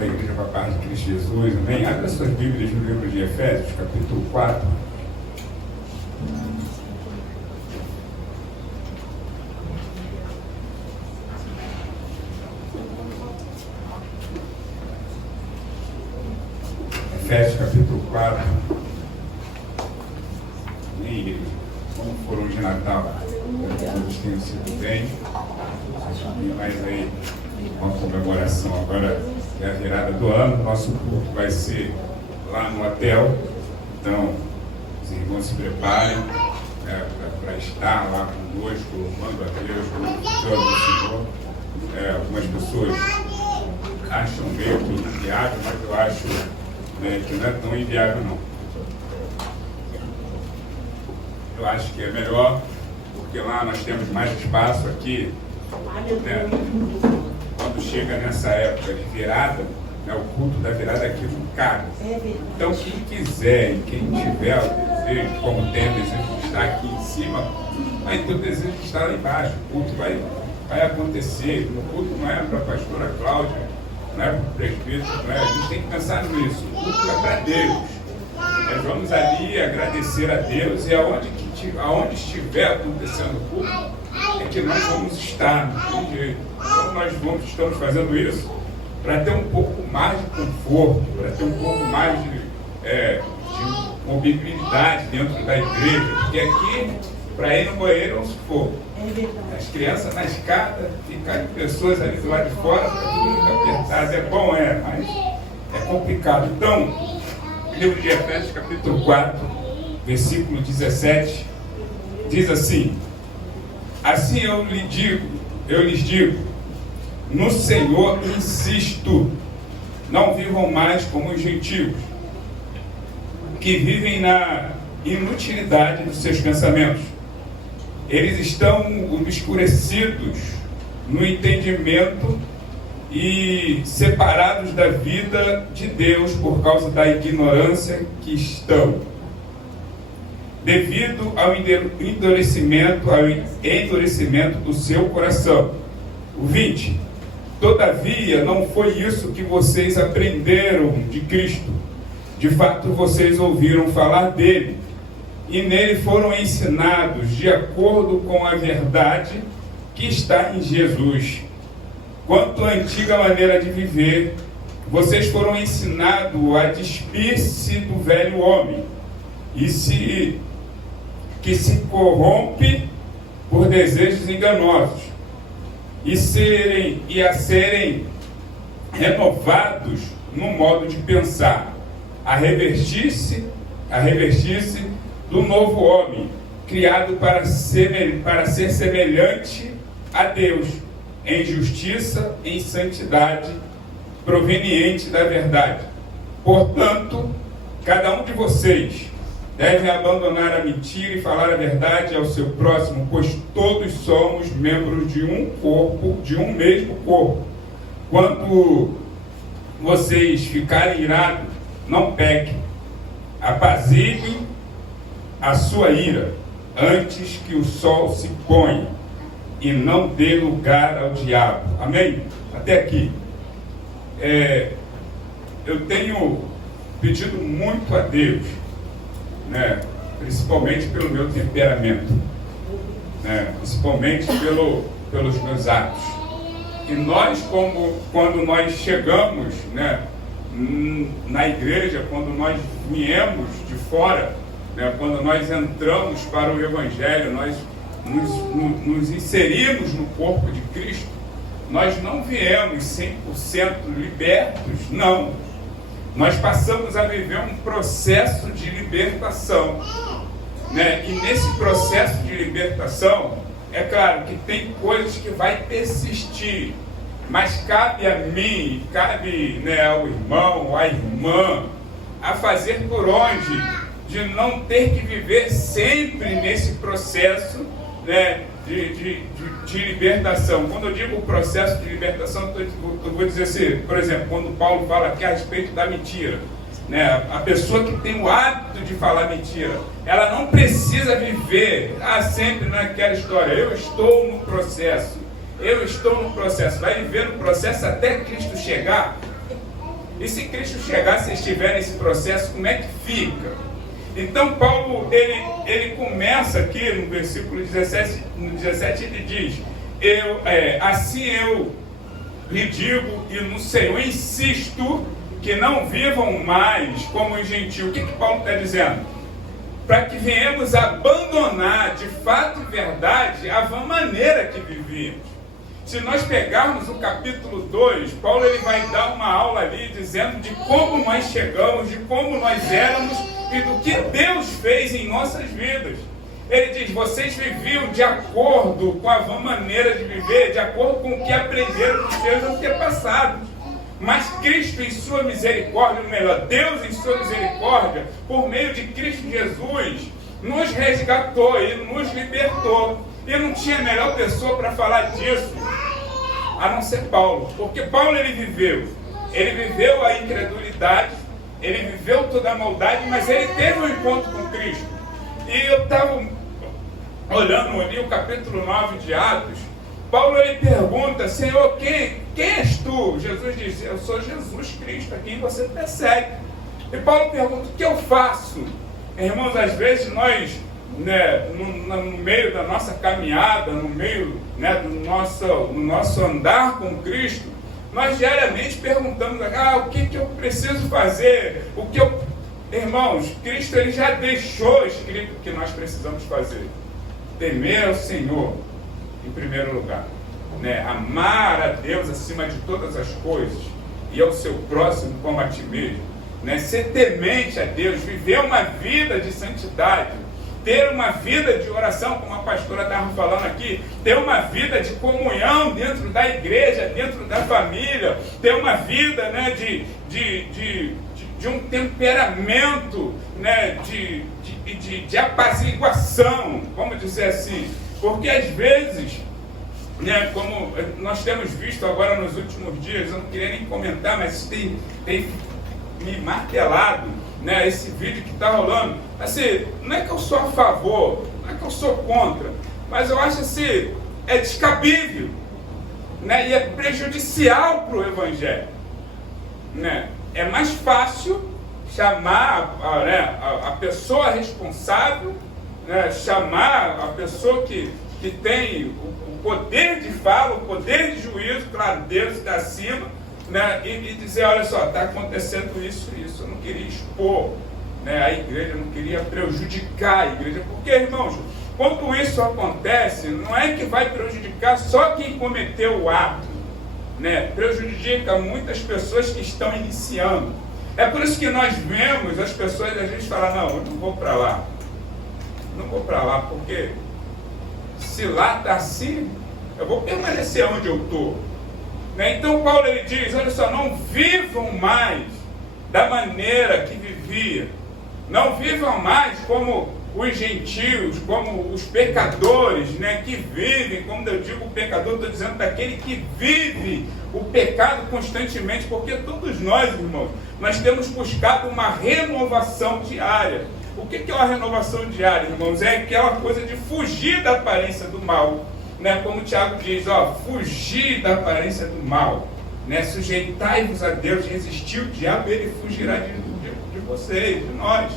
da Igreja para a Paz de Cristo Jesus, amém? Abra suas Bíblias no livro de Efésios, capítulo 4. Efésios, capítulo 4. Amém, igreja? Como foram de Natal? Todos tenham sido bem. Mas aí, uma comemoração agora é a virada do ano. Nosso culto vai ser lá no hotel. Então, os irmãos se preparem para estar lá conosco, louvando a Deus, glorificando o Senhor. Algumas pessoas acham meio que inviável, mas eu acho que não é tão inviável, não. Eu acho que é melhor, porque lá nós temos mais espaço aqui. Quando chega nessa época de virada, o culto da virada aqui não cabe. Então, quem quiser e quem tiver o desejo, como tem o desejo de estar aqui em cima, vai ter o desejo de estar lá embaixo. O culto vai acontecer. O culto não é para a pastora Cláudia, não é para o presbítero, não é. A gente tem que pensar nisso. O culto é para Deus. Nós vamos ali agradecer a Deus e aonde estiver acontecendo o culto, é que nós vamos estar, não tem jeito. Então nós estamos fazendo isso para ter um pouco mais de conforto, para ter um pouco mais de mobilidade dentro da igreja, porque aqui, para ir no banheiro, é um sufoco. As crianças na escada, ficam pessoas ali do lado de fora, tudo muito apertado. É bom, mas é complicado. Então, livro de Efésios, capítulo 4, versículo 17, diz assim: assim eu lhes digo, no Senhor insisto, não vivam mais como os gentios, que vivem na inutilidade dos seus pensamentos. Eles estão obscurecidos no entendimento e separados da vida de Deus por causa da ignorância que estão, devido ao endurecimento do seu coração. O 20. Todavia, não foi isso que vocês aprenderam de Cristo. De fato, vocês ouviram falar dele, e nele foram ensinados de acordo com a verdade que está em Jesus. Quanto à antiga maneira de viver, vocês foram ensinados a despir-se do velho homem, que se corrompe por desejos enganosos, e a serem renovados no modo de pensar, a revestir-se do novo homem, criado para ser semelhante a Deus, em justiça e em santidade, proveniente da verdade. Portanto, cada um de vocês deve abandonar a mentira e falar a verdade ao seu próximo, pois todos somos membros de um corpo, de um mesmo corpo. Quando vocês ficarem irados, não pequem, apaziguem a sua ira, antes que o sol se ponha, e não dê lugar ao diabo. Amém? Até aqui. Eu tenho pedido muito a Deus, principalmente pelo meu temperamento, principalmente pelos meus atos. E nós, quando nós chegamos na igreja, quando nós viemos de fora, quando nós entramos para o Evangelho, nós nos inserimos no corpo de Cristo, nós não viemos 100% libertos, não. Nós passamos a viver um processo de libertação, e nesse processo de libertação, é claro que tem coisas que vai persistir, mas cabe a mim, cabe ao irmão, à irmã, a fazer por onde de não ter que viver sempre nesse processo de libertação. Quando eu digo processo de libertação, eu vou dizer assim, por exemplo, quando Paulo fala aqui a respeito da mentira, a pessoa que tem o hábito de falar mentira, ela não precisa viver sempre naquela história, eu estou no processo, vai viver no processo até Cristo chegar. E se Cristo chegasse e estiver nesse processo, como é que fica? Então Paulo, ele começa aqui no versículo 17, ele diz, assim eu lhe digo e no Senhor insisto, que não vivam mais como os gentios. O que Paulo está dizendo? Para que venhamos abandonar de fato e verdade a vã maneira que vivíamos. Se nós pegarmos o capítulo 2, Paulo ele vai dar uma aula ali dizendo de como nós chegamos, de como nós éramos e do que Deus fez em nossas vidas. Ele diz, vocês viviam de acordo com a vã maneira de viver, de acordo com o que aprenderam dos seus antepassados. Mas Cristo em sua misericórdia, ou melhor, Deus em sua misericórdia, por meio de Cristo Jesus, nos resgatou e nos libertou. E não tinha melhor pessoa para falar disso, a não ser Paulo. Porque Paulo ele viveu a incredulidade, ele viveu toda a maldade, mas ele teve um encontro com Cristo. E eu estava olhando ali o capítulo 9 de Atos, Paulo ele pergunta, Senhor, quem és tu? Jesus diz, eu sou Jesus Cristo, a quem você persegue. E Paulo pergunta, o que eu faço? Irmãos, às vezes nós, no meio da nossa caminhada, no meio do nosso andar com Cristo, nós diariamente perguntamos, o que eu preciso fazer? Irmãos, Cristo ele já deixou escrito o que nós precisamos fazer. Temer ao Senhor, em primeiro lugar, amar a Deus acima de todas as coisas e ao seu próximo como a ti mesmo, ser temente a Deus, viver uma vida de santidade, ter uma vida de oração, como a pastora estava falando aqui, ter uma vida de comunhão dentro da igreja, dentro da família, ter uma vida de um temperamento de apaziguação, vamos dizer assim. Porque às vezes, como nós temos visto agora nos últimos dias, eu não queria nem comentar, mas isso tem me martelado, esse vídeo que está rolando. Assim, não é que eu sou a favor, não é que eu sou contra, mas eu acho assim, é descabível, e é prejudicial para o Evangelho. É mais fácil chamar a pessoa responsável, chamar a pessoa que tem o poder de fala, o poder de juízo, claro, Deus está acima, e dizer, olha só, está acontecendo isso, eu não queria expor a igreja, eu não queria prejudicar a igreja, porque, irmãos, quando isso acontece, não é que vai prejudicar só quem cometeu o ato, prejudica muitas pessoas que estão iniciando. É por isso que nós vemos as pessoas, a gente fala, não, eu não vou para lá, porque se lá está assim, eu vou permanecer onde eu estou. Então Paulo ele diz, olha só, não vivam mais da maneira que vivia, não vivam mais como os gentios, como os pecadores, que vivem, como eu digo o pecador, estou dizendo daquele que vive o pecado constantemente, porque todos nós, irmãos, nós temos buscado uma renovação diária. O que é uma renovação diária, irmãos? É aquela coisa de fugir da aparência do mal, como o Tiago diz, fugir da aparência do mal, sujeitai-vos a Deus, resistir o diabo, ele fugirá de vocês, de nós.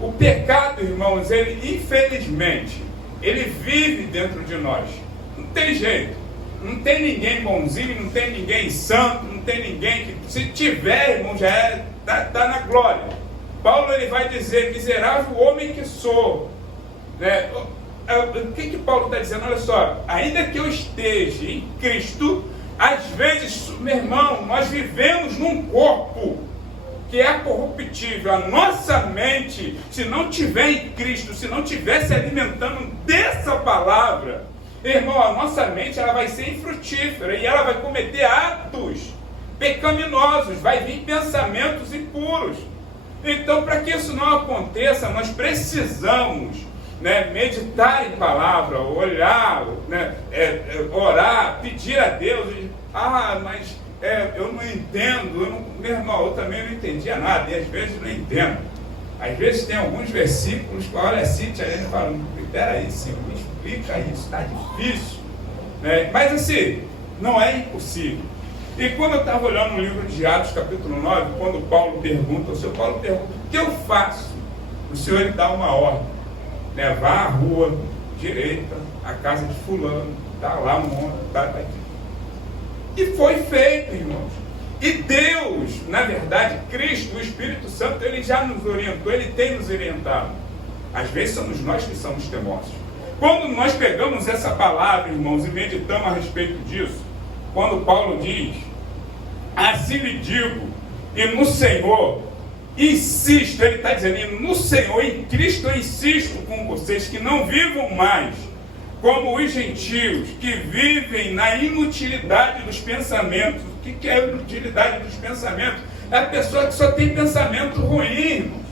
O pecado, irmãos, ele infelizmente, ele vive dentro de nós, não tem jeito, não tem ninguém bonzinho, não tem ninguém santo, não tem ninguém que, se tiver, irmão, já está na glória. Paulo ele vai dizer, miserável homem que sou, o que Paulo está dizendo? Olha só, ainda que eu esteja em Cristo, às vezes, meu irmão, nós vivemos num corpo que é corruptível. A nossa mente, se não tiver em Cristo, se não estiver se alimentando dessa palavra, irmão, a nossa mente ela vai ser infrutífera e ela vai cometer atos pecaminosos, vai vir pensamentos impuros. Então, para que isso não aconteça, nós precisamos meditar em palavra, olhar, orar, pedir a Deus. Mas eu não entendo, meu irmão, eu também não entendia nada, e às vezes não entendo. Às vezes tem alguns versículos que olha assim, a gente fala, peraí, Senhor, me explica isso, está difícil. Mas assim, não é impossível. E quando eu estava olhando no livro de Atos, capítulo 9, quando Paulo pergunta, o Senhor Paulo pergunta, o que eu faço? O Senhor ele dá uma ordem, né? Vá à rua direita, à casa de fulano, está lá um monte, está aqui. E foi feito, irmãos. E Deus, na verdade, Cristo, o Espírito Santo, ele já nos orientou, ele tem nos orientado. Às vezes somos nós que somos teimosos. Quando nós pegamos essa palavra, irmãos, e meditamos a respeito disso, quando Paulo diz, assim lhe digo, e no Senhor, insisto, ele está dizendo, e no Senhor, em Cristo eu insisto com vocês, que não vivam mais como os gentios, que vivem na inutilidade dos pensamentos. O que é a inutilidade dos pensamentos? É a pessoa que só tem pensamento ruim, irmãos.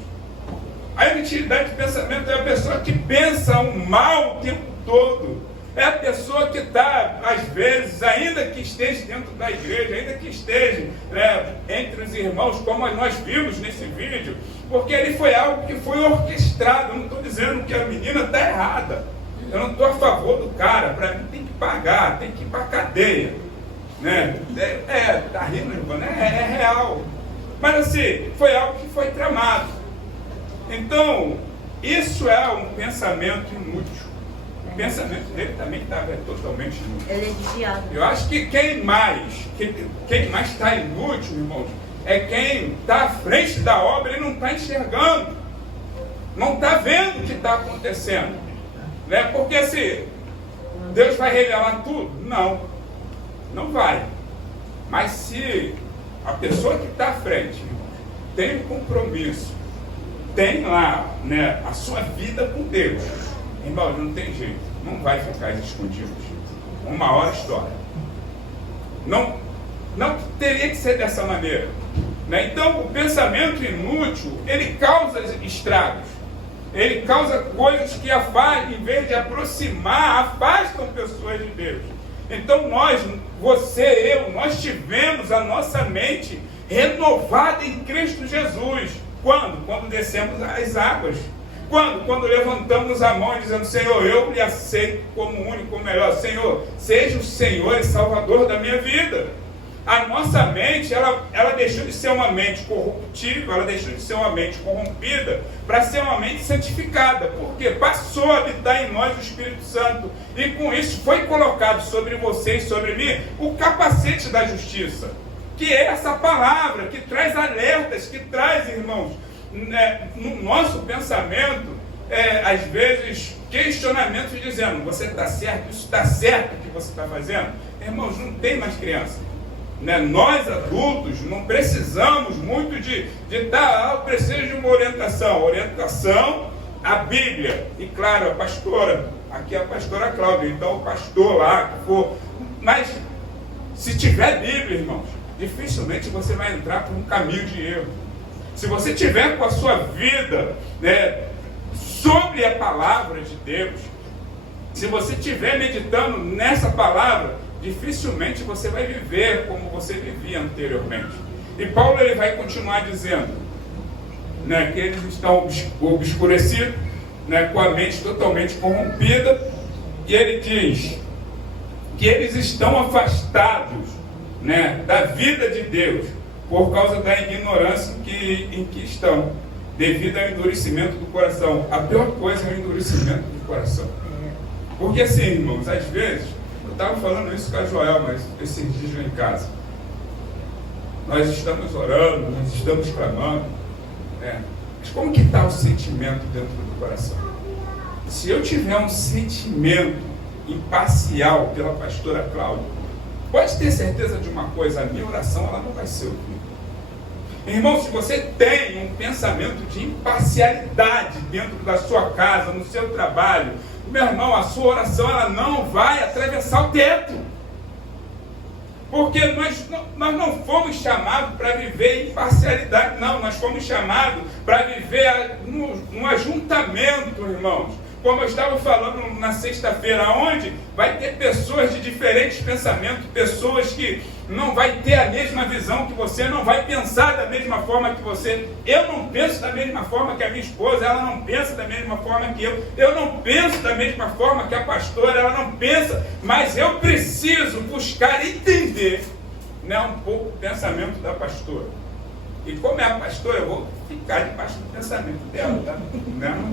A inutilidade de pensamento é a pessoa que pensa o mal o tempo todo. É a pessoa que está, às vezes, ainda que esteja dentro da igreja, ainda que esteja, né, entre os irmãos, como nós vimos nesse vídeo, porque ele foi algo que foi orquestrado. Eu não estou dizendo que a menina está errada. Eu não estou a favor do cara. Para mim tem que pagar, tem que ir para a cadeia. Né? Tá rindo, irmão? É real. Mas assim, foi algo que foi tramado. Então, isso é um pensamento inútil. O pensamento dele também estava totalmente inútil. Ele é desviado. Eu acho que quem mais está inútil, irmãos, é quem está à frente da obra e não está enxergando. Não está vendo o que está acontecendo. Né? Porque assim, Deus vai revelar tudo? Não. Não vai. Mas se a pessoa que está à frente tem um compromisso, tem lá, né, a sua vida com Deus, irmão, não tem jeito, não vai ficar escondido. Uma hora estoura. Não teria que ser dessa maneira. Né? Então, o pensamento inútil, ele causa estragos. Ele causa coisas que afastam, em vez de aproximar, afastam pessoas de Deus. Então nós, você, eu, nós tivemos a nossa mente renovada em Cristo Jesus. Quando? Quando descemos as águas. Quando levantamos a mão dizendo, Senhor, eu lhe aceito como único, como melhor. Senhor, seja o Senhor e Salvador da minha vida. A nossa mente, ela deixou de ser uma mente corruptível, ela deixou de ser uma mente corrompida, para ser uma mente santificada, porque passou a habitar em nós o Espírito Santo, e com isso foi colocado sobre você e sobre mim o capacete da justiça, que é essa palavra, que traz alertas, que traz, irmãos, no nosso pensamento, às vezes, questionamentos dizendo, você está certo, isso está certo o que você está fazendo? Irmãos, não tem mais criança. Né? Nós adultos não precisamos muito de eu preciso de uma orientação à Bíblia, e claro, a pastora, aqui é a pastora Cláudia, então o pastor lá, que for, mas se tiver Bíblia, irmãos, dificilmente você vai entrar por um caminho de erro. Se você tiver com a sua vida, né, sobre a palavra de Deus, se você estiver meditando nessa palavra, dificilmente você vai viver como você vivia anteriormente. E Paulo ele vai continuar dizendo, né, que eles estão obscurecidos, né, com a mente totalmente corrompida, e ele diz que eles estão afastados, né, da vida de Deus por causa da ignorância em que estão, devido ao endurecimento do coração. A pior coisa é o endurecimento do coração. Porque assim, irmãos, às vezes, eu estava falando isso com a Joel, mas esses dias lá em casa, nós estamos orando, nós estamos clamando, né? Mas como que está o sentimento dentro do coração? Se eu tiver um sentimento imparcial pela pastora Cláudia, pode ter certeza de uma coisa, a minha oração ela não vai ser ouvida. Irmão, se você tem um pensamento de imparcialidade dentro da sua casa, no seu trabalho, meu irmão, a sua oração ela não vai atravessar o teto. Porque nós não fomos chamados para viver em parcialidade, não. Nós fomos chamados para viver no ajuntamento, irmãos. Como eu estava falando na sexta-feira, onde vai ter pessoas de diferentes pensamentos, pessoas que não vai ter a mesma visão que você, não vai pensar da mesma forma que você. Eu não penso da mesma forma que a minha esposa, ela não pensa da mesma forma que eu não penso da mesma forma que a pastora, ela não pensa, mas eu preciso buscar entender né, um pouco o pensamento da pastora. E como é a pastora, eu vou ficar debaixo do pensamento dela, tá? Não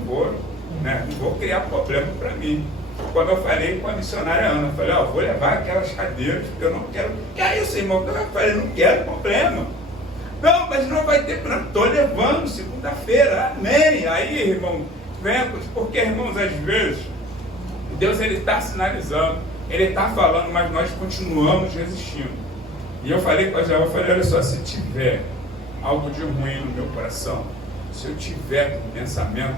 vou criar problema para mim. Quando eu falei com a missionária Ana, eu falei, vou levar aquelas cadeiras, porque eu não quero. Que é isso, irmão? Eu falei, não quero problema. Não, mas não vai ter problema. Estou levando segunda-feira, amém. Aí, irmão, porque, irmãos, às vezes, Deus ele está sinalizando, ele está falando, mas nós continuamos resistindo. E eu falei com a Jael, olha só, se tiver algo de ruim no meu coração, se eu tiver um pensamento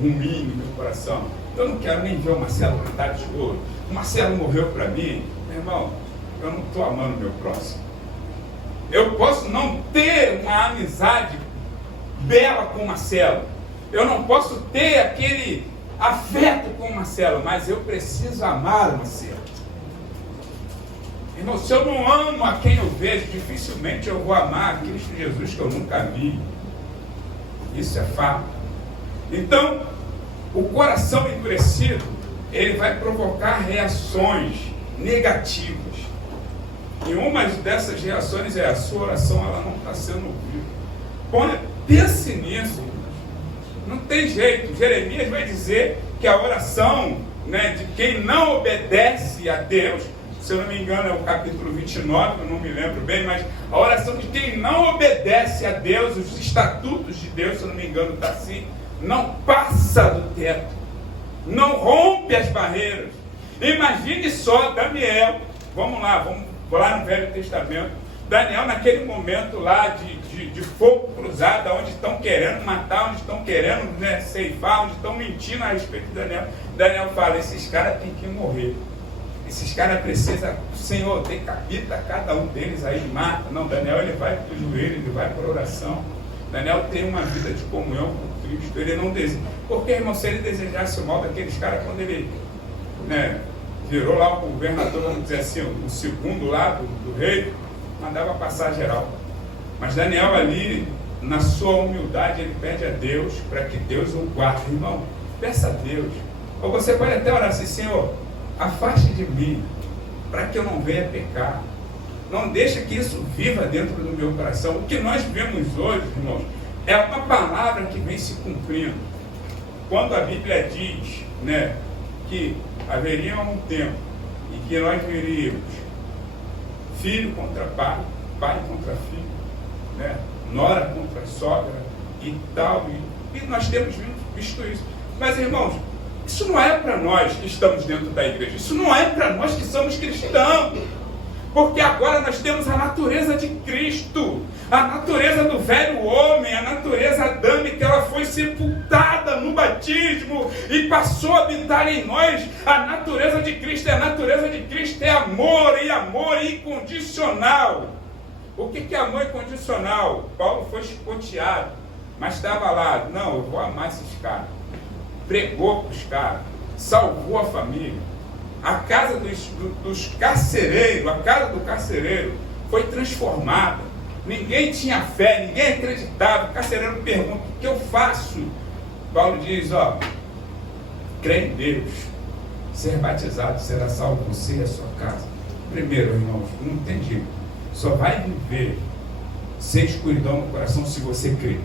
ruim no meu coração, eu não quero nem ver o Marcelo cantar de ouro. O Marcelo morreu para mim, meu irmão, eu não estou amando o meu próximo. Eu posso não ter uma amizade bela com o Marcelo, eu não posso ter aquele afeto com o Marcelo, mas eu preciso amar o Marcelo. Irmão, se eu não amo a quem eu vejo, dificilmente eu vou amar a Cristo Jesus que eu nunca vi. Isso é fato. Então, o coração endurecido, ele vai provocar reações negativas. E uma dessas reações é a sua oração, ela não está sendo ouvida. Pense nisso. Não tem jeito. Jeremias vai dizer que a oração, né, de quem não obedece a Deus, se eu não me engano é o capítulo 29, eu não me lembro bem, mas a oração de quem não obedece a Deus, os estatutos de Deus, se eu não me engano está assim, não passa do teto, não rompe as barreiras. Imagine só Daniel, vamos lá no Velho Testamento, Daniel naquele momento lá de fogo cruzado, onde estão querendo matar, onde estão querendo, né, ceifar, onde estão mentindo a respeito de Daniel. Daniel fala, esses caras têm que morrer. Esses caras precisam, Senhor, decapita cada um deles aí, mata. Não, Daniel ele vai para o joelho, ele vai para a oração. Daniel tem uma vida de comunhão com Cristo, ele não deseja. Porque, irmão, se ele desejasse o mal daqueles caras, quando ele, né, virou lá o governador, vamos dizer assim, o segundo lá do rei, mandava passar geral. Mas Daniel ali, na sua humildade, ele pede a Deus para que Deus o guarde. Irmão, peça a Deus. Ou você pode até orar assim, Senhor, afaste de mim, para que eu não venha pecar. Não deixe que isso viva dentro do meu coração. O que nós vemos hoje, irmãos, é uma palavra que vem se cumprindo. Quando a Bíblia diz, né, que haveria um tempo em que nós veríamos filho contra pai, pai contra filho, né, nora contra sogra e tal, e nós temos visto isso. Mas, irmãos, isso não é para nós que estamos dentro da igreja, isso não é para nós que somos cristãos, porque agora nós temos a natureza de Cristo, a natureza do velho homem, a natureza adâmica, ela foi sepultada no batismo e passou a habitar em nós. A natureza de Cristo é amor, e amor incondicional. O que é amor incondicional? Paulo foi chicoteado, mas estava lá, não, eu vou amar esses caras. Pregou para os caras, salvou a família. A casa dos carcereiros, a casa do carcereiro foi transformada. Ninguém tinha fé, ninguém acreditava. O carcereiro pergunta, o que eu faço? Paulo diz, crê em Deus, ser batizado, será salvo você e a sua casa. Primeiro, irmãos, não tem jeito. Só vai viver sem escuridão no coração se você crer.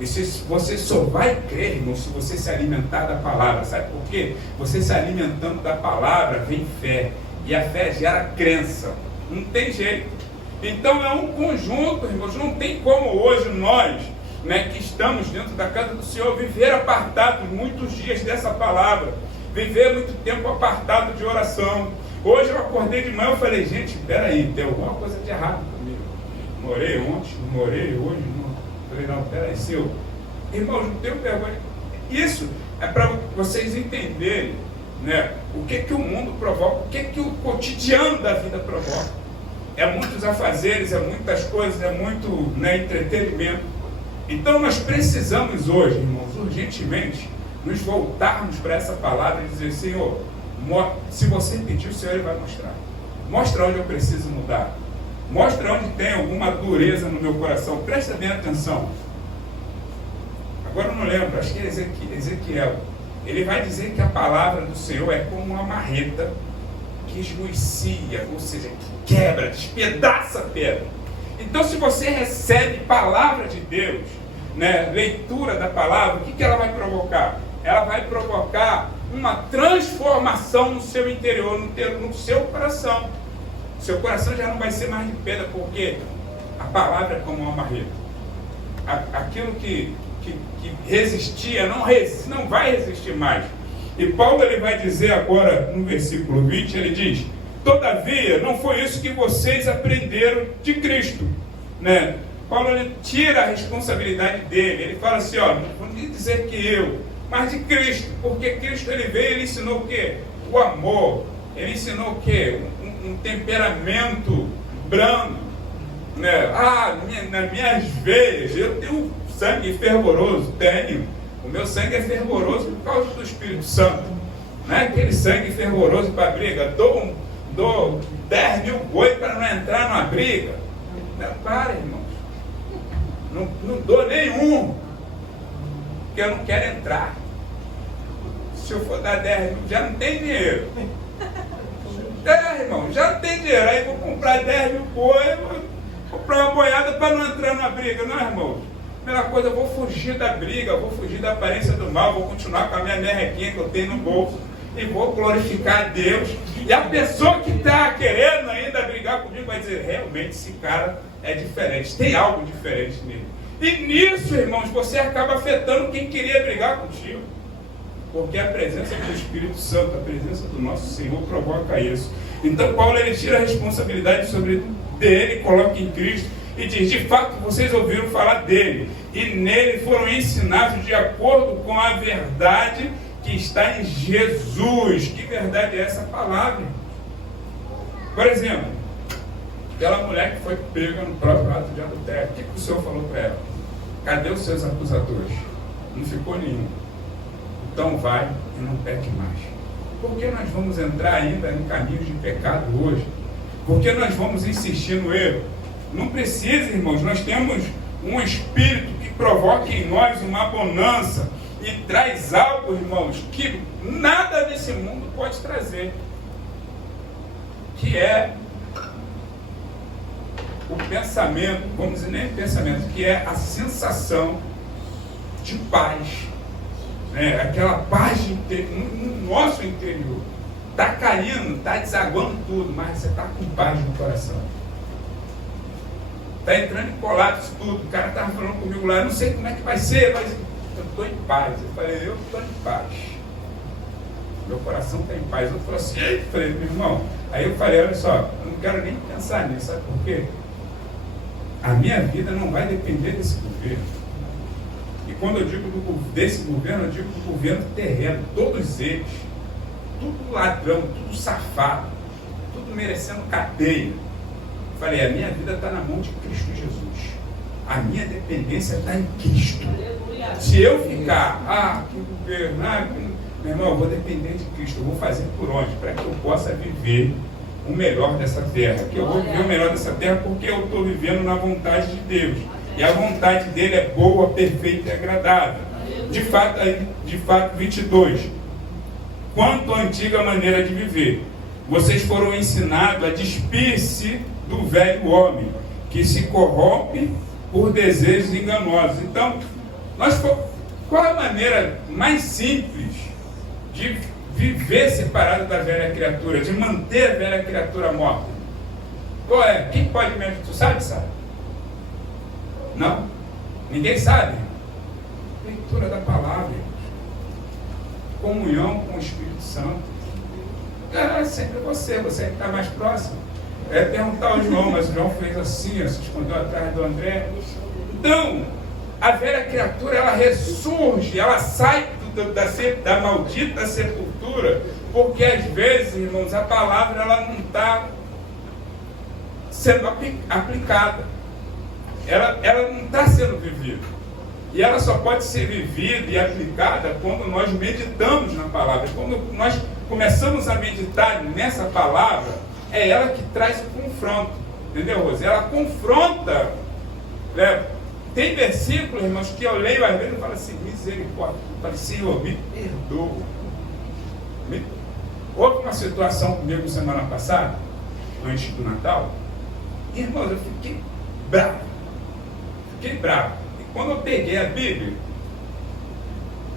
E você só vai crer, irmão, se você se alimentar da palavra. Sabe por quê? Você se alimentando da palavra, vem fé. E a fé gera crença. Não tem jeito. Então é um conjunto, irmãos. Não tem como hoje nós, né, que estamos dentro da casa do Senhor, viver apartados muitos dias dessa palavra. Viver muito tempo apartado de oração. Hoje eu acordei de manhã e falei, gente, peraí, tem alguma coisa de errado comigo. Não orei ontem, não orei hoje, não. Falei, não, peraí, seu. Irmãos, não tenho vergonha. Isso é para vocês entenderem, né, o que o mundo provoca, o que o cotidiano da vida provoca. É muitos afazeres, é muitas coisas, é muito, né, entretenimento. Então nós precisamos hoje, irmãos, urgentemente, nos voltarmos para essa palavra e dizer, Senhor, se você pedir, o Senhor vai mostrar. Mostra onde eu preciso mudar. Mostra onde tem alguma dureza no meu coração. Presta bem atenção. Agora eu não lembro, acho que é Ezequiel. Ele vai dizer que a palavra do Senhor é como uma marreta que esmuecia, ou seja, que quebra, despedaça a pedra. Então, se você recebe palavra de Deus, né, leitura da palavra, o que ela vai provocar? Ela vai provocar uma transformação no seu interior, no seu coração. Seu coração já não vai ser mais de pedra, porque a palavra é como uma marreta. Aquilo que resistia não vai resistir mais. E Paulo ele vai dizer agora no versículo 20, ele diz: todavia, não foi isso que vocês aprenderam de Cristo, né? Paulo ele tira a responsabilidade dele, ele fala assim, ó, não vou nem dizer que eu, mas de Cristo, porque Cristo ele veio, ele ensinou o quê? O amor, ele ensinou o quê? Um temperamento brando, né? Nas minhas veias, eu tenho sangue fervoroso, tenho. O meu sangue é fervoroso por causa do Espírito Santo. Não é aquele sangue fervoroso para briga. Dou 10 mil boi para não entrar numa briga. Não, para, irmãos. Não dou nenhum. Porque eu não quero entrar. Se eu for dar 10 mil, já não tem dinheiro. Irmão, já não tem dinheiro. Aí vou comprar 10 mil boi, vou comprar uma boiada para não entrar numa briga. Não, irmão. Primeira coisa, eu vou fugir da briga, vou fugir da aparência do mal, vou continuar com a minha merrequinha que eu tenho no bolso e vou glorificar a Deus. E a pessoa que está querendo ainda brigar comigo vai dizer, realmente esse cara é diferente, tem algo diferente nele. E nisso, irmãos, você acaba afetando quem queria brigar contigo. Porque a presença do Espírito Santo, a presença do nosso Senhor provoca isso. Então Paulo ele tira a responsabilidade sobre dele, coloca em Cristo. E diz, de fato, vocês ouviram falar dele, e nele foram ensinados de acordo com a verdade que está em Jesus. Que verdade é essa palavra? Por exemplo, aquela mulher que foi pega no próprio ato de adultério, o que o Senhor falou para ela? Cadê os seus acusadores? Não ficou nenhum. Então vai e não peque mais. Por que nós vamos entrar ainda em caminhos de pecado hoje? Por que nós vamos insistir no erro? Não precisa, irmãos, nós temos um Espírito que provoca em nós uma bonança e traz algo, irmãos, que nada desse mundo pode trazer, que é o pensamento, vamos dizer, nem pensamento, que é a sensação de paz, né? Aquela paz no nosso interior. Está caindo, está desaguando tudo, mas você está com paz no coração. Está entrando em colapso tudo. O cara estava falando comigo lá, eu não sei como é que vai ser, mas eu estou em paz. Eu falei, eu estou em paz. Meu coração está em paz. Eu falei assim, eu falei, meu irmão. Aí eu falei, olha só, eu não quero nem pensar nisso, sabe por quê? A minha vida não vai depender desse governo. E quando eu digo desse governo, eu digo do governo terreno, todos eles, tudo ladrão, tudo safado, tudo merecendo cadeia. Falei, a minha vida está na mão de Cristo Jesus. A minha dependência está em Cristo. Se eu ficar, que governo, meu irmão, eu vou depender de Cristo. Eu vou fazer por onde? Para que eu possa viver o melhor dessa terra. Que eu vou viver o melhor dessa terra porque eu estou vivendo na vontade de Deus. E a vontade dele é boa, perfeita e agradável. De fato, 22. Quanto à antiga maneira de viver, vocês foram ensinados a despir-se do velho homem, que se corrompe por desejos enganosos. Então, qual a maneira mais simples de viver separado da velha criatura, de manter a velha criatura morta? Qual é? Quem pode me ajudar? Tu sabe? Não? Ninguém sabe? Leitura da palavra, comunhão com o Espírito Santo. É sempre você que está mais próximo. Perguntar ao João, mas o João fez assim, se escondeu atrás do André. Então, a velha criatura, ela ressurge, ela sai da maldita sepultura, porque às vezes, irmãos, a palavra ela não está sendo aplicada. Ela não está sendo vivida. E ela só pode ser vivida e aplicada quando nós meditamos na palavra. Quando nós começamos a meditar nessa palavra, é ela que traz o confronto. Entendeu, Rose? Ela confronta. Né? Tem versículos, irmãos, que eu leio às vezes e falo assim, misericórdia. Eu falo, Senhor, me perdoa. Houve uma situação comigo semana passada, antes do Natal, e, irmãos, eu fiquei bravo. E quando eu peguei a Bíblia,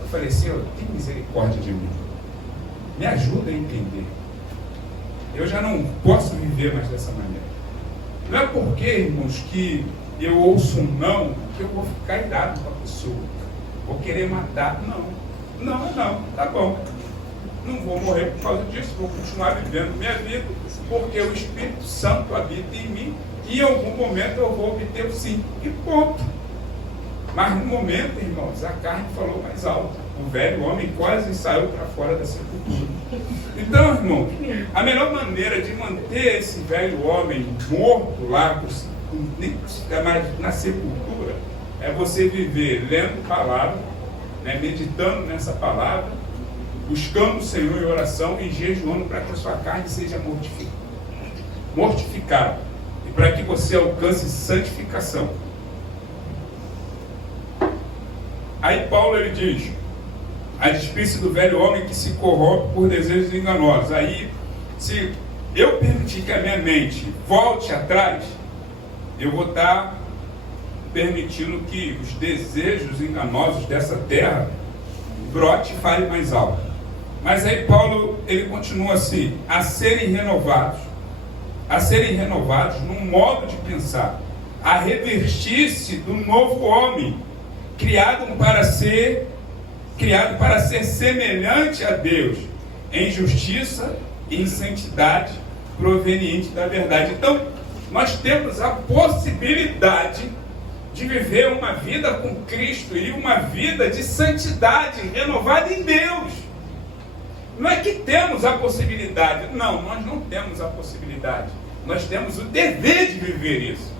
eu falei, Senhor, tem misericórdia de mim. Me ajuda a entender. Eu já não posso viver mais dessa maneira. Não é porque, irmãos, que eu ouço um não, que eu vou ficar irado com a pessoa. Vou querer matar. Não, tá bom. Não vou morrer por causa disso, vou continuar vivendo minha vida, porque o Espírito Santo habita em mim, e em algum momento eu vou obter o sim, e ponto. Mas no momento, irmãos, a carne falou mais alto. O velho homem quase saiu para fora da sepultura. Então, irmão, a melhor maneira de manter esse velho homem morto lá, nem ficar mais na sepultura, é você viver lendo palavra, né, meditando nessa palavra, buscando o Senhor em oração e jejuando para que a sua carne seja mortificada e para que você alcance santificação. Aí Paulo ele diz, a despisse do velho homem que se corrompe por desejos enganosos. Aí, se eu permitir que a minha mente volte atrás, eu vou estar permitindo que os desejos enganosos dessa terra brote e fale mais alto. Mas aí Paulo, ele continua assim, a serem renovados no modo de pensar, a revestir-se do novo homem, criado para ser semelhante a Deus, em justiça e em santidade proveniente da verdade. Então, nós temos a possibilidade de viver uma vida com Cristo e uma vida de santidade renovada em Deus. Não é que temos a possibilidade, não, nós não temos a possibilidade, nós temos o dever de viver isso.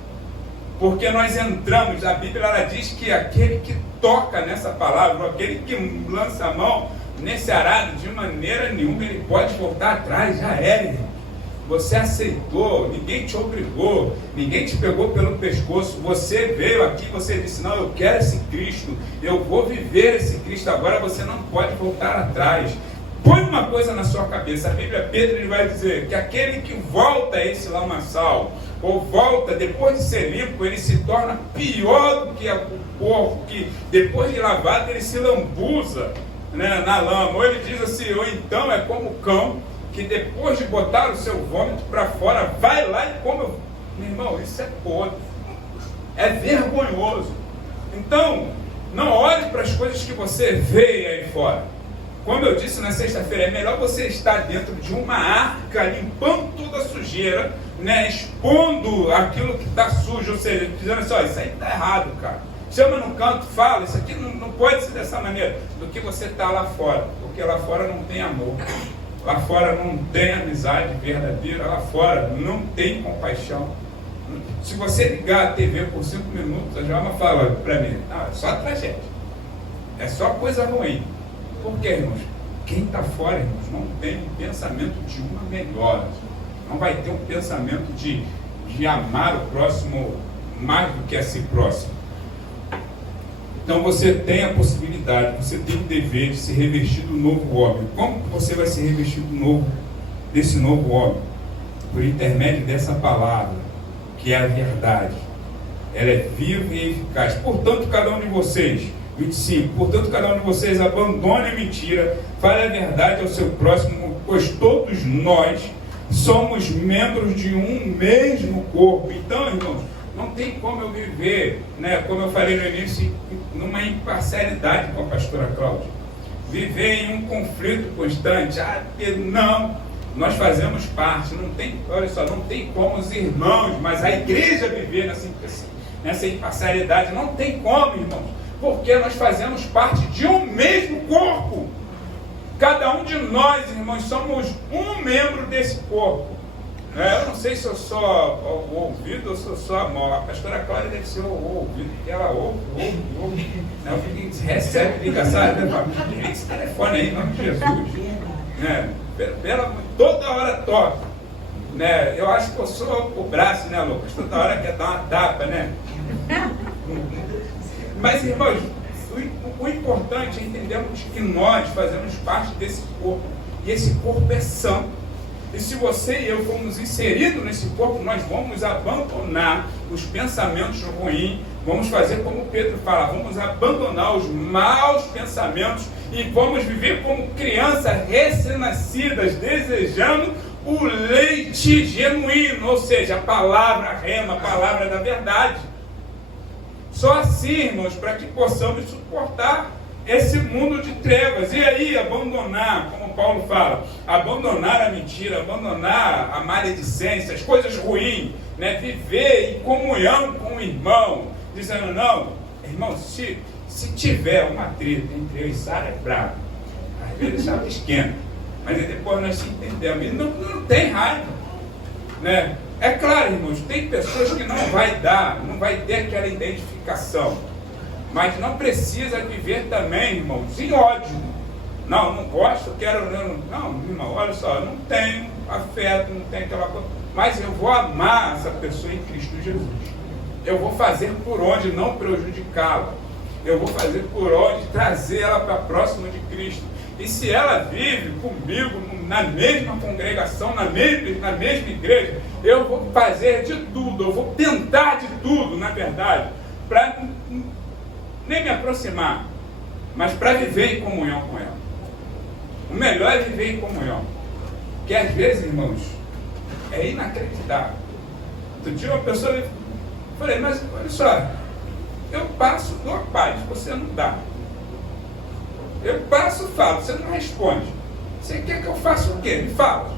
Porque nós entramos, a Bíblia ela diz que aquele que toca nessa palavra, aquele que lança a mão nesse arado, de maneira nenhuma ele pode voltar atrás, já era, irmão. Você aceitou, ninguém te obrigou, ninguém te pegou pelo pescoço, você veio aqui, você disse, não, eu quero esse Cristo, eu vou viver esse Cristo, agora você não pode voltar atrás. Põe uma coisa na sua cabeça, a Bíblia, Pedro ele vai dizer que aquele que volta a esse lamaçal, ou volta depois de ser limpo, ele se torna pior do que o porco, que depois de lavado ele se lambuza, né, na lama. Ou ele diz assim, ou então é como o cão, que depois de botar o seu vômito para fora, vai lá e come. Meu irmão, isso é podre, é vergonhoso. Então, não olhe para as coisas que você vê aí fora. Como eu disse na sexta-feira, é melhor você estar dentro de uma arca, limpando toda a sujeira, né, expondo aquilo que está sujo, ou seja, dizendo assim, ó, isso aí está errado, cara. Chama no canto, fala, isso aqui não pode ser dessa maneira, do que você está lá fora, porque lá fora não tem amor, lá fora não tem amizade verdadeira, lá fora não tem compaixão. Se você ligar a TV por 5 minutos, a Joama fala para mim, é só tragédia, é só coisa ruim. Por quê, irmãos? Quem está fora, irmãos, não tem um pensamento de uma melhora. Não vai ter um pensamento de amar o próximo mais do que a si próximo. Então você tem a possibilidade, você tem o dever de se revestir do novo homem. Como você vai se revestir desse novo homem? Por intermédio dessa palavra, que é a verdade. Ela é viva e eficaz. Portanto, cada um de vocês... 25. Portanto, cada um de vocês abandone a mentira, fale a verdade ao seu próximo, pois todos nós somos membros de um mesmo corpo. Então, irmãos, não tem como eu viver, né, como eu falei no início, numa imparcialidade com a pastora Cláudia. Viver em um conflito constante. Não, nós fazemos parte. Não tem, olha só, não tem como os irmãos, mas a igreja viver nessa imparcialidade. Não tem como, irmãos. Porque nós fazemos parte de um mesmo corpo. Cada um de nós, irmãos, somos um membro desse corpo. Eu não sei se eu sou o ouvido ou se eu sou a mão. A pastora Cláudia deve ser o ouvido, porque ela ouve. Recebe ligação, liga esse telefone aí, em nome de Jesus. Toda hora toca. Né? Eu acho que eu sou o braço, né, Lucas? Toda hora quer dar uma tapa, né? Mas, irmãos, o importante é entendermos que nós fazemos parte desse corpo. E esse corpo é santo. E se você e eu formos inseridos nesse corpo, nós vamos abandonar os pensamentos ruins, vamos fazer como Pedro fala, vamos abandonar os maus pensamentos e vamos viver como crianças recém-nascidas, desejando o leite genuíno, ou seja, a palavra rema, a palavra da verdade. Só assim, irmãos, para que possamos suportar esse mundo de trevas. E aí, abandonar, como Paulo fala, abandonar a mentira, abandonar a maledicência, as coisas ruins, né? Viver em comunhão com o irmão, dizendo, não, irmão, se tiver uma treta entre eu e Sara, é bravo. Às vezes Sara esquenta, mas aí depois nós se entendemos. E não tem raiva, né? É claro, irmãos, tem pessoas que não vai ter aquela identificação. Mas não precisa viver também, irmãos, em ódio. Não gosto, quero... Não, irmão, olha só, eu não tenho afeto, não tenho aquela coisa. Mas eu vou amar essa pessoa em Cristo Jesus. Eu vou fazer por onde não prejudicá-la. Eu vou fazer por onde trazer ela para próximo de Cristo. E se ela vive comigo na mesma congregação, na mesma igreja, eu vou fazer de tudo, eu vou tentar de tudo, na verdade, para nem me aproximar, mas para viver em comunhão com ela. O melhor é viver em comunhão. Porque às vezes, irmãos, é inacreditável. Outro dia uma pessoa me falei, mas olha só, eu passo, dou a paz, você não dá. Eu passo, falo, você não responde. Você quer que eu faça o quê? Me fala.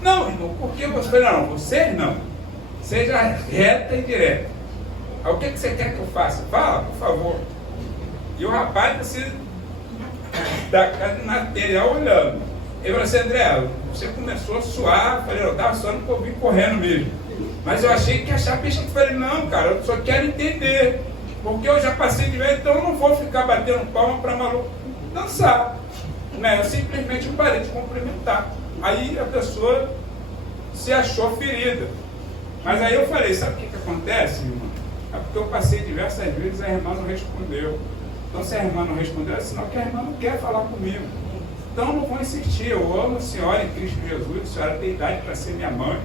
Não, irmão, porque você não, vocês não. Seja reta e direta. O que você quer que eu faça? Fala, por favor. E o rapaz, assim, da material olhando. Eu falei assim, André, você começou a suar. Eu falei, eu estava suando porque eu vim correndo mesmo. Mas eu achei que ia achar peixe. Eu falei, não, cara, eu só quero entender. Porque eu já passei de vez, então eu não vou ficar batendo palma para maluco dançar. Né? Eu simplesmente parei de cumprimentar. Aí a pessoa se achou ferida. Mas aí eu falei, sabe o que acontece, irmão? É porque eu passei diversas vezes e a irmã não respondeu. Então se a irmã não respondeu, é sinal que a irmã não quer falar comigo. Então eu não vou insistir, eu amo a senhora em Cristo Jesus, a senhora tem idade para ser minha mãe,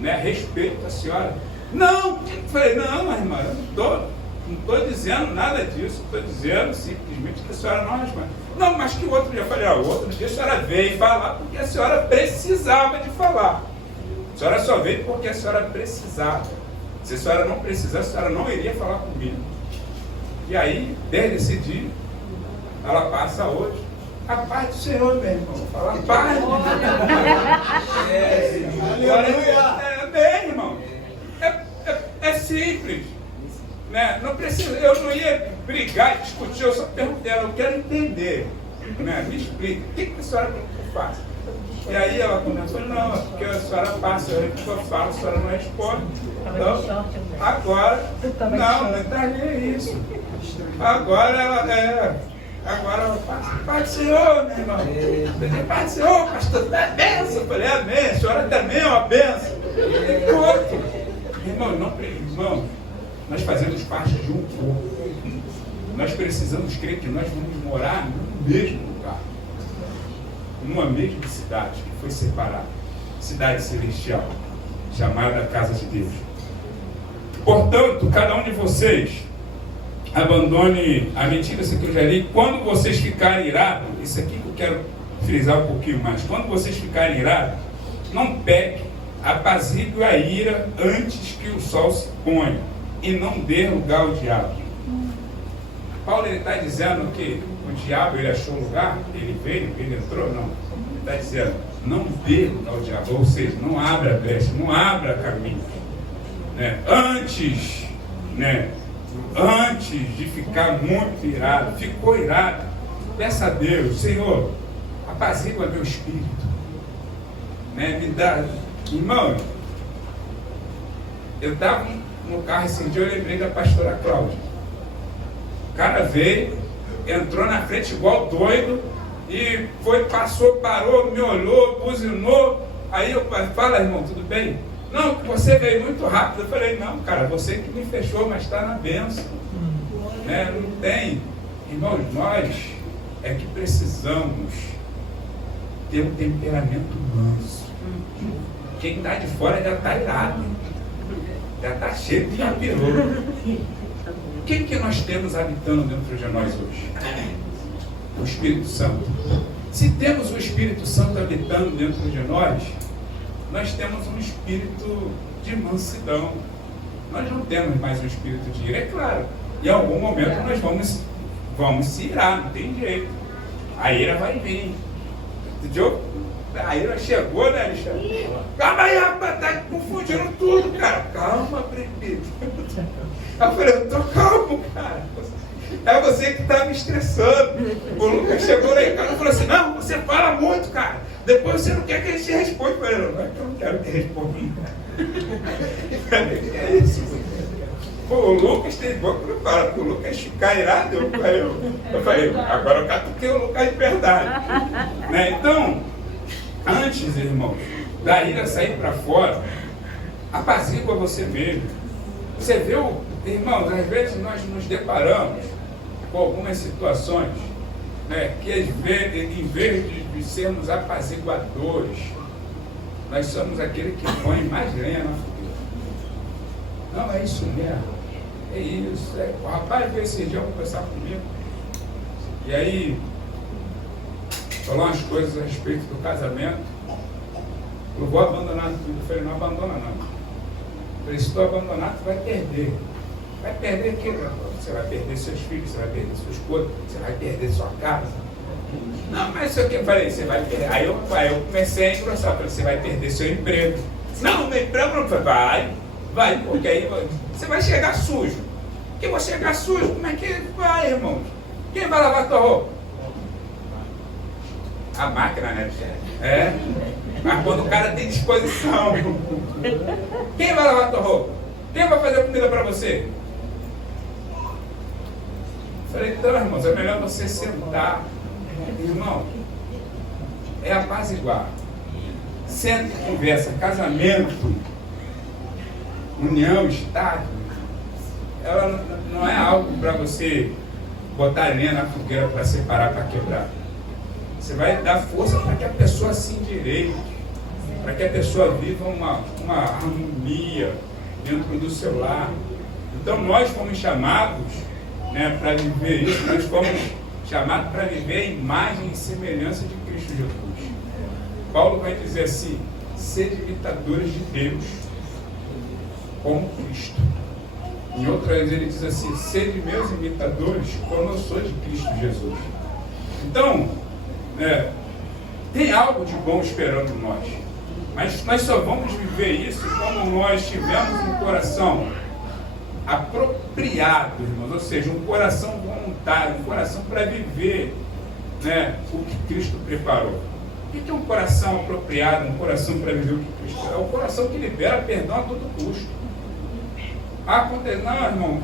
né? Respeito a senhora. Não! Eu falei, não, irmã, eu não estou dizendo nada disso, estou dizendo simplesmente que a senhora não responde. Não, mas que outro dia, eu falei, o outro dia a senhora veio falar porque a senhora precisava de falar. A senhora só veio porque a senhora precisava. Se a senhora não precisasse, a senhora não iria falar comigo. E aí, desde esse dia, ela passa hoje. A paz do Senhor, meu irmão. Fala paz. Bem, irmão. É simples. Né? Não precisa, eu não ia brigar e discutir, eu só perguntei, eu quero entender. Né? Me explica, o que a senhora quer que eu faça? E aí ela começou, não, porque a senhora passa, eu falo, a senhora não responde. Então, agora, não é isso. Agora ela fala, Pai do Senhor, meu irmão. Pai do Senhor, pastor, dá benção. Eu falei, amém, a senhora também é uma benção. E pronto. Irmão, nós fazemos parte de um corpo. Nós precisamos crer que nós vamos morar no mesmo lugar. Numa mesma cidade que foi separada. Cidade celestial, chamada Casa de Deus. Portanto, cada um de vocês abandone a mentira, isso que eu já li. Quando vocês ficarem irados, isso aqui que eu quero frisar um pouquinho mais. Quando vocês ficarem irados, não peque, apazigue a ira antes que o sol se ponha e não dê lugar ao diabo. Paulo está dizendo que o diabo ele achou lugar, ele veio, ele entrou, não. Ele está dizendo, não dê lugar ao diabo, ou seja, não abra brecha, não abra caminho. Né? Antes de ficar muito irado, ficou irado, peça a Deus, Senhor, apazigua meu espírito. Né? Me dá, irmão, eu estava no carro esse dia, eu lembrei da pastora Cláudia. O cara veio, entrou na frente igual doido e passou, parou, me olhou, buzinou. Aí eu falo, irmão, tudo bem? Não, você veio muito rápido. Eu falei, não, cara, você que me fechou, mas está na bênção. Né? Não tem. Irmãos, nós é que precisamos ter um temperamento manso. Quem está de fora já está irado, já está cheio de apelou. O que nós temos habitando dentro de nós hoje? O Espírito Santo. Se temos o Espírito Santo habitando dentro de nós temos um espírito de mansidão. Nós não temos mais um espírito de ira, é claro. Em algum momento nós vamos se irar, não tem jeito. A ira vai vir. Entendeu? A ira chegou, né, Alexandre? Calma aí, rapaz, tá confundindo tudo, cara. Calma, prefeito. Eu falei, eu tô calmo, cara. É você que tá me estressando. O Lucas chegou lá em casa e falou assim, não, você fala muito, cara. Depois você não quer que ele te responda. Eu falei, não, é que eu não quero que responda. É isso. Pô, o Lucas tem boca para falar, porque o Lucas fica irado. Eu falei, agora eu catuquei o Lucas de verdade. Né? Então, antes, irmãos, da ira sair para fora, apazigua você mesmo. Você viu, irmãos, às vezes nós nos deparamos com algumas situações, né, que às vezes, em vez de sermos apaziguadores, nós somos aquele que põe mais lenha na fogueira. Não, é isso mesmo. É isso. O rapaz veio esse dia conversar comigo. E aí, falou umas coisas a respeito do casamento. Eu vou abandonar tudo. Eu falei, não abandona não. Eu falei, se tu abandonar, tu vai perder. Vai perder o quê? Você vai perder seus filhos, você vai perder sua esposa, você vai perder sua casa. Não, mas isso aqui eu falei, você vai perder. Aí eu comecei a engrossar, falei, você vai perder seu emprego. Não, meu emprego não foi. Vai, porque aí você vai chegar sujo. Porque eu vou chegar sujo, como é que vai, irmão? Quem vai lavar tua roupa? A máquina, né? É. Mas quando o cara tem disposição. Quem vai lavar tua roupa? Quem vai fazer comida para você? Falei, então, irmãos, é melhor você sentar. Irmão, é apaziguar. Senta e conversa. Casamento, união, estádio, ela não é algo para você botar lenha na fogueira para separar, para quebrar. Você vai dar força para que a pessoa se endireite, para que a pessoa viva uma harmonia dentro do seu lar. Então nós fomos chamados, né, para viver isso, nós fomos chamados para viver a imagem e semelhança de Cristo Jesus. Paulo vai dizer assim, sede imitadores de Deus, como Cristo. Em outras vezes ele diz assim, sede meus imitadores, como eu sou de Cristo Jesus. Então, tem algo de bom esperando nós. Mas nós só vamos viver isso quando nós tivermos um coração apropriado, irmãos, ou seja, um coração voluntário, um coração para viver, né, o que Cristo preparou. O que é um coração apropriado, um coração para viver o que Cristo preparou? É o coração que libera perdão a todo custo. Não, irmão,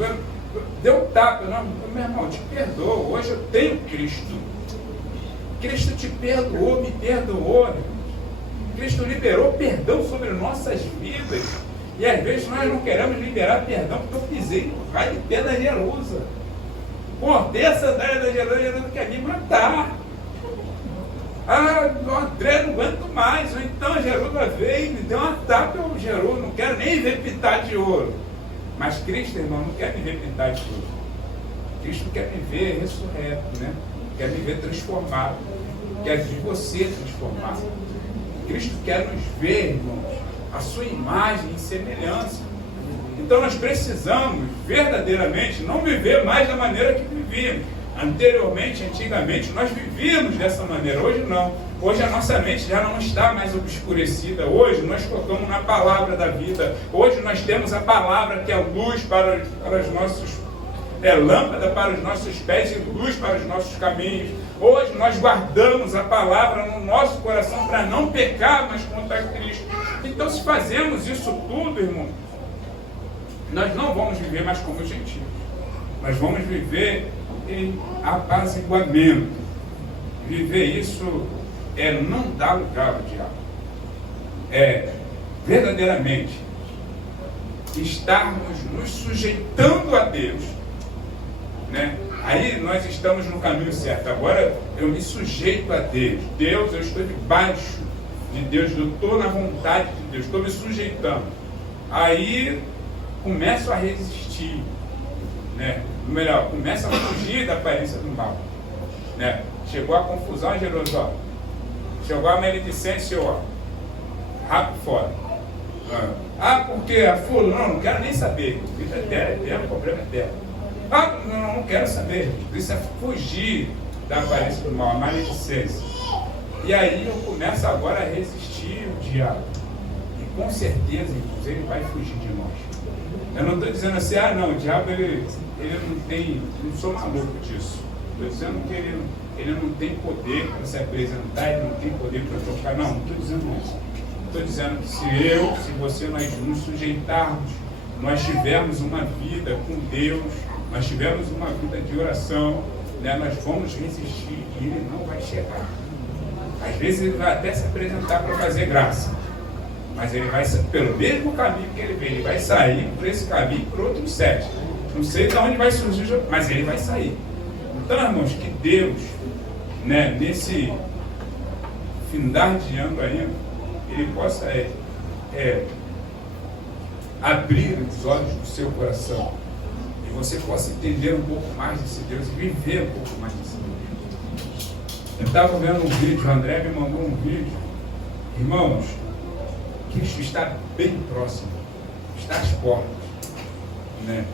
deu tapa, não, meu irmão, te perdoa, hoje eu tenho Cristo. Cristo te perdoou, me perdoou. Cristo liberou perdão sobre nossas vidas. E às vezes nós não queremos liberar perdão porque eu pisei no raio de pé da Jerusa. Cortei a sandália da Jerusa que quer me matar. O André não aguento mais. Ou então a Jerusa veio e me deu uma tapa. Eu, Jerusa, não quero nem ver pintar de ouro. Mas Cristo, irmão, não quer me ver pintar de ouro. Cristo quer me ver ressurreto, né? Quer me ver transformado. Quer ver você transformado. Cristo quer nos ver, irmãos, a sua imagem e semelhança. Então nós precisamos verdadeiramente não viver mais da maneira que vivíamos. Antigamente, nós vivíamos dessa maneira. Hoje não. Hoje a nossa mente já não está mais obscurecida. Hoje nós focamos na palavra da vida. Hoje nós temos a palavra que é luz para os nossos lâmpada para os nossos pés e luz para os nossos caminhos. Hoje nós guardamos a palavra no nosso coração para não pecar mais contra Cristo. Então, se fazemos isso tudo, irmão, nós não vamos viver mais como gentios. Nós vamos viver em apaziguamento. Viver isso é não dar lugar ao diabo. É verdadeiramente estarmos nos sujeitando a Deus, né? A Aí nós estamos no caminho certo. Agora eu me sujeito a Deus. Deus, eu estou debaixo de Deus, eu estou na vontade de Deus, estou me sujeitando. Aí começo a resistir, né? Melhor, começa a fugir da aparência do mal, né? Chegou a confusão em Jerusalém, chegou a maledicência, ó, rápido fora. Porque a fulano, não quero nem saber, o vida é dela, o problema é dela. Não quero saber. Isso é fugir da aparência do mal, a maledicência. E aí eu começo agora a resistir o diabo. E com certeza, irmãos, ele vai fugir de nós. Eu não estou dizendo assim, não, o diabo ele não tem, não sou maluco disso. Estou dizendo que ele não tem poder para se apresentar, ele não tem poder para tocar. Não estou dizendo isso. Estou dizendo que se você, nós nos sujeitarmos, nós tivermos uma vida com Deus, nós tivermos uma vida de oração, né, nós vamos resistir e ele não vai chegar. Às vezes ele vai até se apresentar para fazer graça, mas ele vai pelo mesmo caminho que ele veio, ele vai sair por esse caminho por outros 7. Não sei de onde vai surgir, mas ele vai sair. Então, irmãos, que Deus, né, nesse findar de ano ainda, ele possa abrir os olhos do seu coração e você possa entender um pouco mais desse Deus e viver um pouco mais desse Deus. Eu estava vendo um vídeo, o André me mandou um vídeo. Irmãos, Cristo está bem próximo, está às portas, né?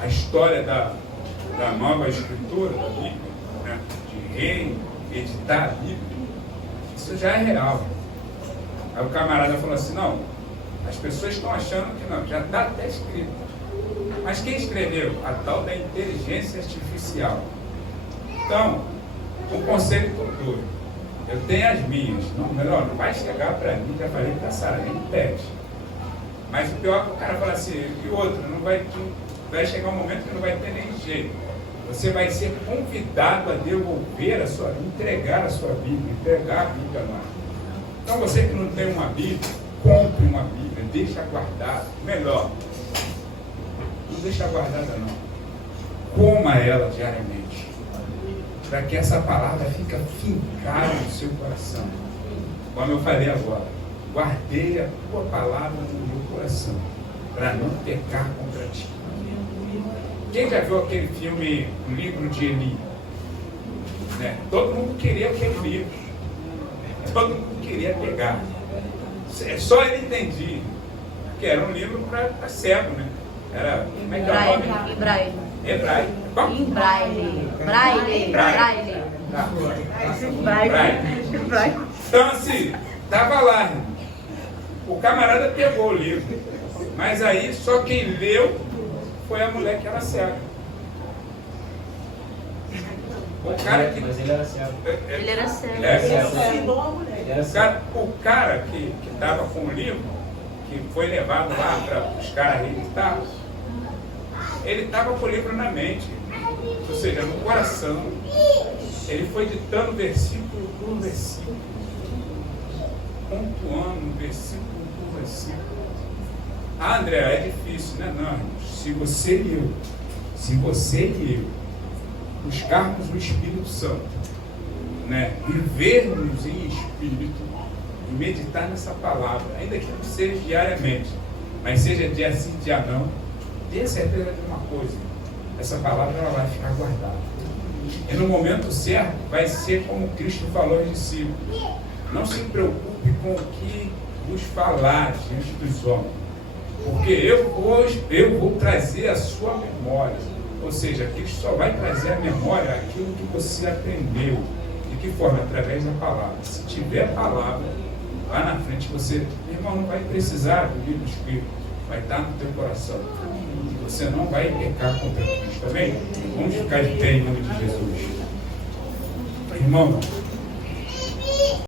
A história da nova escritura da Bíblia, né, de reeditar a Bíblia, isso já é real. Aí o camarada falou assim, não, as pessoas estão achando que não, já está até escrito. Mas quem escreveu? A tal da inteligência artificial. Então, um conselho todo. Eu tenho as minhas. Não, melhor, não vai chegar para mim, já falei para a Sara, nem pede. Mas o pior é que o cara fala assim, e outro, vai chegar um momento que não vai ter nem jeito. Você vai ser convidado a devolver a sua Bíblia, entregar a sua Bíblia, entregar a Bíblia lá. Então você que não tem uma Bíblia, compre uma Bíblia, deixa guardada. Melhor, não deixa guardada não. Coma ela diariamente, para que essa palavra fique fincada no seu coração. Como eu falei agora, guardei a tua palavra no meu coração, para não pecar contra ti. Quem já viu aquele filme, O Livro de Eli? Né? Todo mundo queria aquele livro. Todo mundo queria pegar. Só ele entendia. Que era um livro para cego, né? Era. Como é que é o nome? Braille. Hebraico. Em braille. Braille. Então, assim, estava lá. O camarada pegou o livro. Mas aí, só quem leu foi a mulher que era cega. O cara que... Mas ele era cego. Ele era cego. O cara que estava com o livro, que foi levado lá para os caras reeditar, ele estava com o livro na mente, ou seja, no coração. Ele foi ditando versículo por versículo, pontuando versículo por versículo. André, é difícil, né? Não, se você e eu buscarmos o Espírito Santo, né? Vivermos em Espírito e meditar nessa palavra, ainda que não seja diariamente, mas seja dia sim, dia não, tenha certeza de uma coisa, essa palavra ela vai ficar guardada. E no momento certo vai ser como Cristo falou aos discípulos: não se preocupe com o que vos falar diante dos homens, porque eu vou trazer a sua memória. Ou seja, Cristo só vai trazer à memória aquilo que você aprendeu. De que forma? Através da palavra. Se tiver a palavra, lá na frente você, meu irmão, não vai precisar do livro escrito, vai estar no teu coração. Você não vai pecar contra Cristo, amém? Vamos ficar de pé em nome de Jesus. Irmão,